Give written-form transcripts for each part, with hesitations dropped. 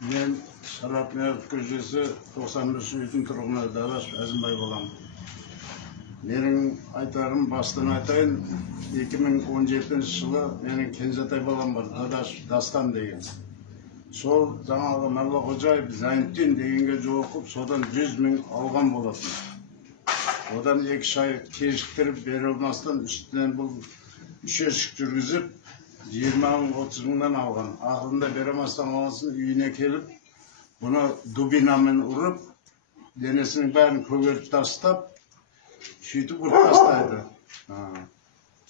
Мен Шарапмеров көшесі 95 үйдің тұрғыны Дадаш Әзімбай боламын. Менің айтарым бастан айтайын, 2017 жылы менің Кенжетай балам бар, Дадаш Дастан деген. Сол жаңағы Маллақожаев Зайнтин дегенге жоқып, содан 100 мың алған болатын. Одан 2 ай кешіктіріп бере алмастан үстінен бұл үшешік жүргізіп, 20-30 мыңнан алған. Ақылында бере алмастан алғансын үйіне келіп, бұны дубинамен ұрып, денесінің бәрін көгертіп тастап, сөйтіп ұрып тастайды.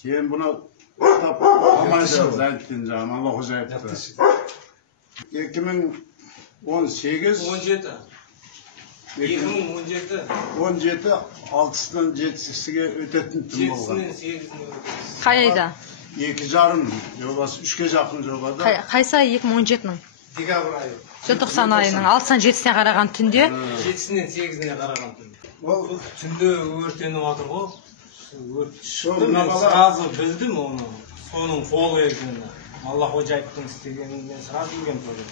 Кейін бұны ұстап алмайды Зайнтин жаңағы Маллақожаевты. 2017 6-сынан 7-сіге өтетін түн болған. Қай айда? 2,5 жобасы, 3-ке жақын жобада. Қайсы ай 2017-нің? Декабрь айы. Желтоқсан айының 6-сынан 7-сіне қараған түнде? 7-сінен 8-іне қараған түнде. Ол түнде өртеніп жатыр ғой. Өрт шықты, мен сразу білдім оны. Соның қолы екені. Маллақожаевтың істегенін мен сразу білген көрдім.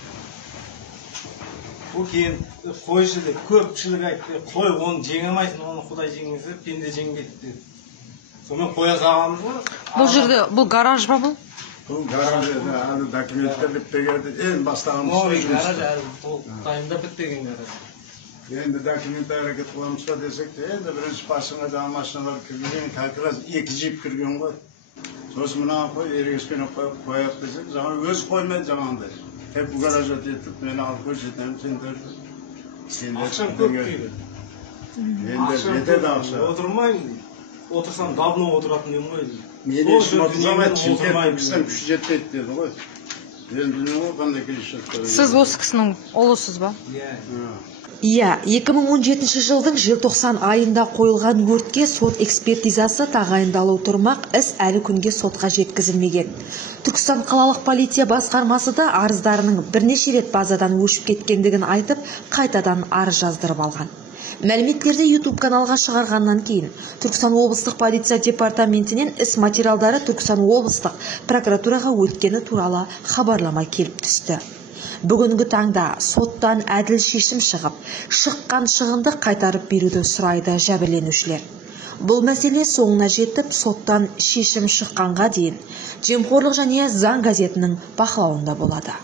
Бұл кейін қойшылық, көпшілік айтты, қой оны жеңемайсың, оны Құдай жеңмесе, пенде жеңбейді деді. Сонымен қоя салғанымыз ғой. Бұл жерде, бұл гараж ба бұл? Бұл гараж еді, әлі документтер бітпегенде, ең бастағымыз жұмыс. Гараж әлі дайындап бітпеген гараж. Енді документ әрекет қыламыз ба десек те, енді бірінші басыңа жаңа машиналар кірген, как раз 2 джип кірген ғой. Сосын мынаған қой, ерегеспен қояқ десек, жаңа өз қоймайды жаңағындай. Hep bu garaja etip beni alıp koşetem sen de akşam көп дейді. Жетеді ақша. Отырмайын. Отырсам давно отыратын ғой. Мен ешкім отырмайды, Түркістен күші жетпейді деді ғой. Енді білмеймін ғой қандай келешек. Сіз осы кісінің ұлысыз ба? Иә, 2017 жылдың желтоқсан айында қойылған өртке сот экспертизасы тағайындалу тұрмақ, іс әлі күнге сотқа жеткізілмеген. Түркістан қалалық полиция басқармасы да арыздарының бірнеше рет базадан өшіп кеткендігін айтып, қайтадан арыз жаздырып алған. Мәліметтерді YouTube каналға шығарғаннан кейін, Түркістан облыстық полиция департаментінен іс материалдары Түркістан облыстық прокуратураға өткені туралы хабарлама келіп түсті. Бүгінгі таңда соттан әділ шешім шығып, шыққан шығынды қайтарып беруді сұрайды жәбірленушілер. Бұл мәселе соңына жетіп, соттан шешім шыққанға дейін Жемқорлық және заң газетінің бақылауында болады.